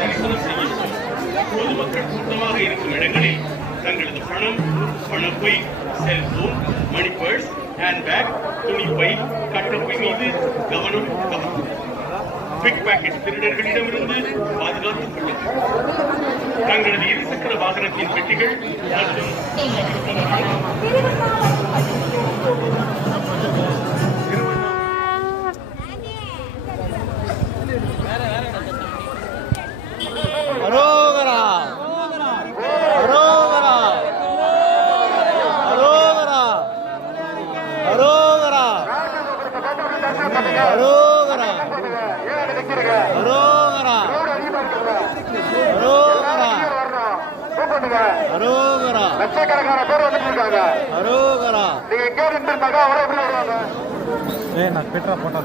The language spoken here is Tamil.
தரிசனம் செய்கின்றோம். பொதுமக்கள் கூட்டமாக இருக்கும் இடங்களில் தங்களது பணம், பணப்பை, செல்போன், மணி பர்ஸ், ஹேண்ட்பேக், துணிப்பை, கட்டப்பை மீது கவனம். பிக் பாக்கெட் திருடர்களிடமிருந்து பாதுகாத்துக் கொள்ளுங்கள். தங்களது இருசக்கர வாகனத்தின் பெட்டிகள் மற்றும் லட்சக்கணக்கான பேர் வந்துட்டு இருக்காங்க. நீங்க எங்க இருந்தாங்க அவ்வளவு எப்படி வருவாங்க? நான் பெட்ரா போட்டா